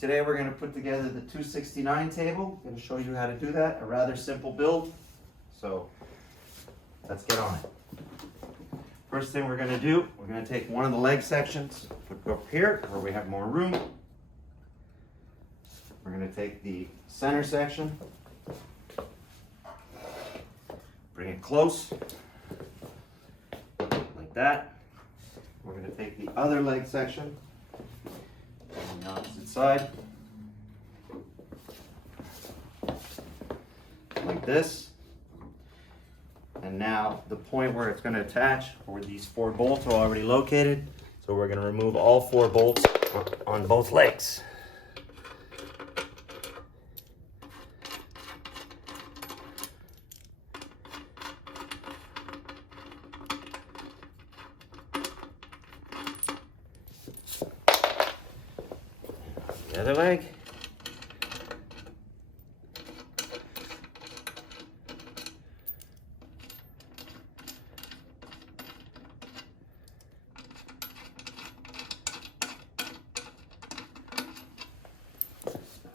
Today we're going to put together the 269 table. I'm going to show you how to do that. A rather simple build. So let's get on it. First thing we're going to do, we're going to take one of the leg sections, put it over here where we have more room. We're going to take the center section, bring it close, like that. We're going to take the other leg section on the opposite side, like this. And now the point where it's going to attach, where these 4 bolts are already located. So we're going to remove all 4 bolts on both legs. The other leg.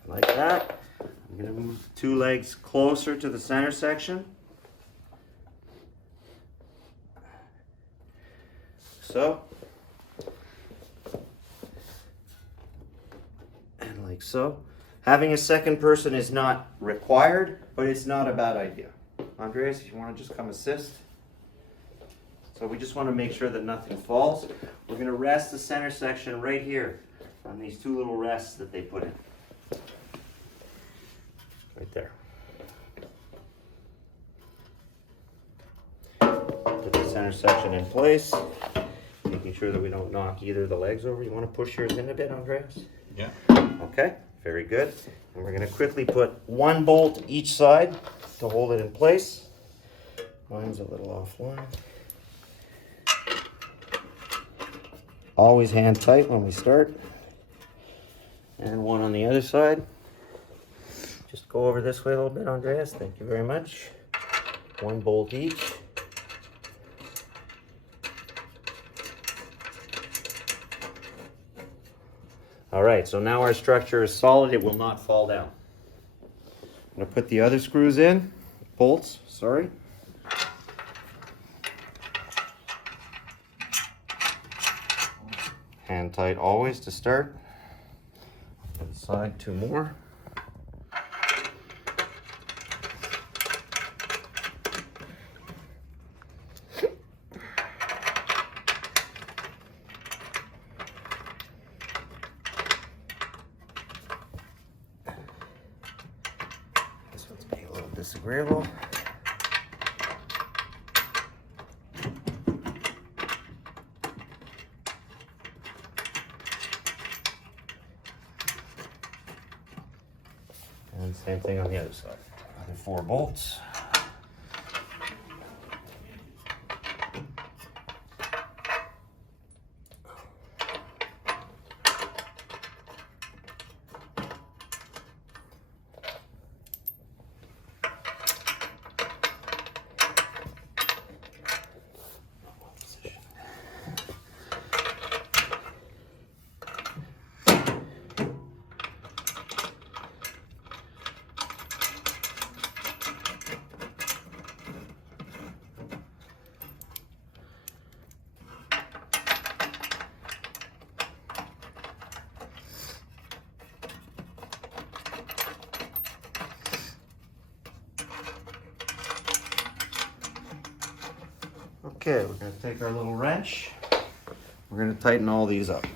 Like that. I'm going to move the 2 legs closer to the center section. So. And like so. Having a second person is not required, but it's not a bad idea. Andreas, if you want to just come assist. So we just want to make sure that nothing falls. We're going to rest the center section right here on these 2 little rests that they put in. Right there. Put the center section in place, making sure that we don't knock either of the legs over. You want to push yours in a bit, Andreas? Yeah. Okay, very good. And we're going to quickly put 1 bolt each side to hold it in place. Mine's a little offline. Always hand tight when we start. And 1 on the other side. Just go over this way a little bit, Andreas. Thank you very much. 1 bolt each. All right, so now our structure is solid. It will not fall down. I'm going to put the other screws in. Bolts, sorry. Hand tight always to start. To the side, 2 more. This one's being a little disagreeable. And same thing on the other side. Other 4 bolts. Okay, we're going to take our little wrench. We're going to tighten all these up.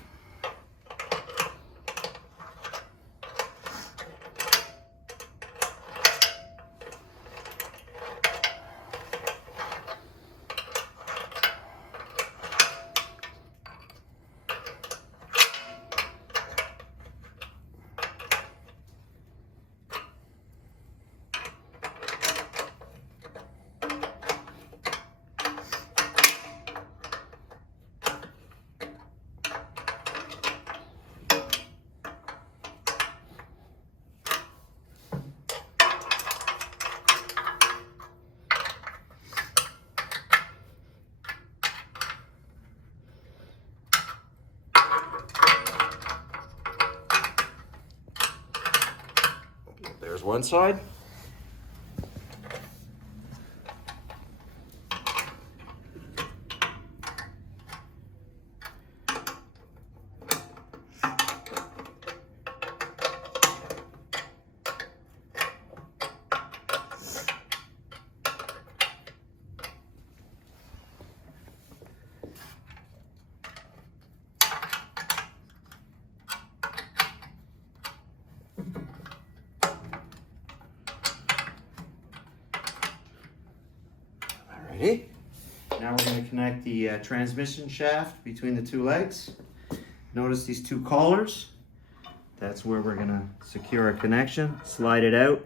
There's one side. Alrighty. Now we're going to connect the transmission shaft between the two legs. Notice these two collars. That's where we're going to secure a connection. Slide it out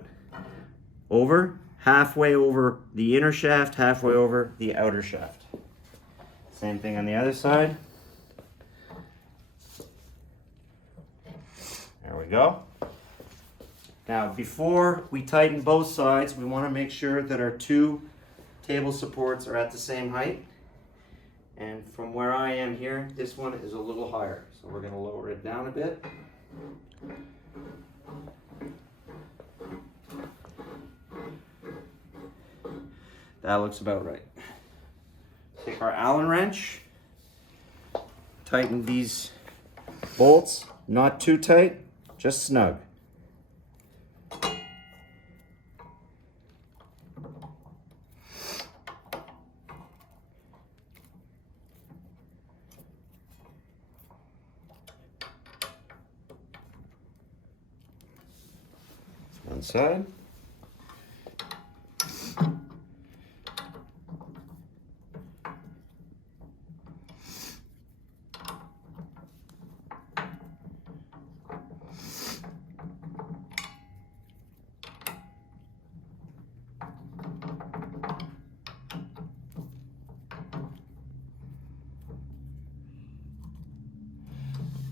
over, halfway over the inner shaft, halfway over the outer shaft. Same thing on the other side. There we go. Now, before we tighten both sides, we want to make sure that our two table supports are at the same height. And from where I am here, this one is a little higher. So we're going to lower it down a bit. That looks about right. Take our Allen wrench, tighten these bolts, not too tight, just snug. One side.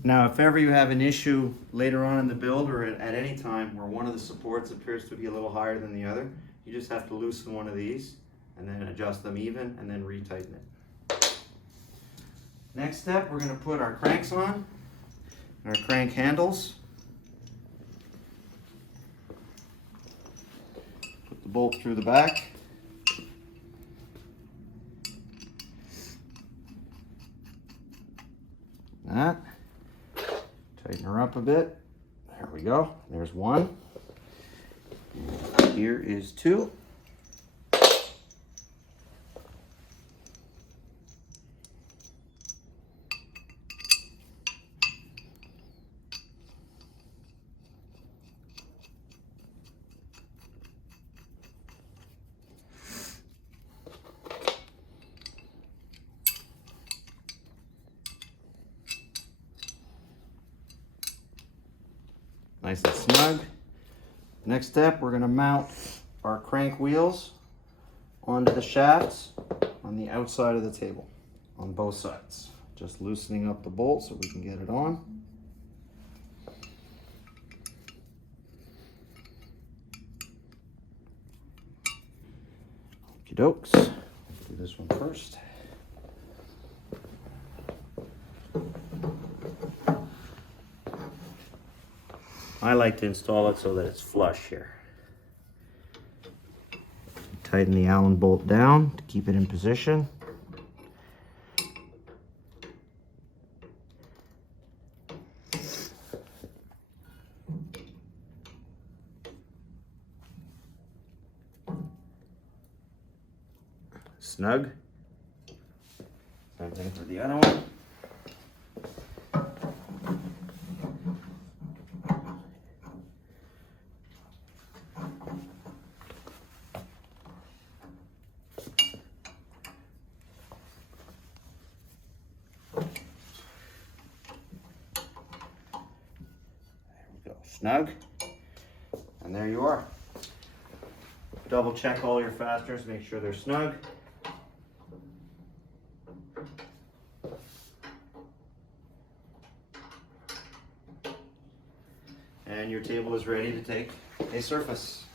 Now, if ever you have an issue later on in the build or at any time where one of the supports appears to be a little higher than the other, you just have to loosen one of these and then adjust them even and then retighten it. Next step, we're going to put our cranks on, our crank handles. Put the bolt through the back. That. Tighten her up a bit. There we go. There's one. And here is two. Nice and snug. Next step, we're going to mount our crank wheels onto the shafts on the outside of the table on both sides. Just loosening up the bolt so we can get it on. Okie dokes. Let's do this one first. I like to install it so that it's flush here. Tighten the Allen bolt down to keep it in position. Snug. Same thing for the other one. Snug, and there you are. Double check all your fasteners, make sure they're snug. And your table is ready to take a surface.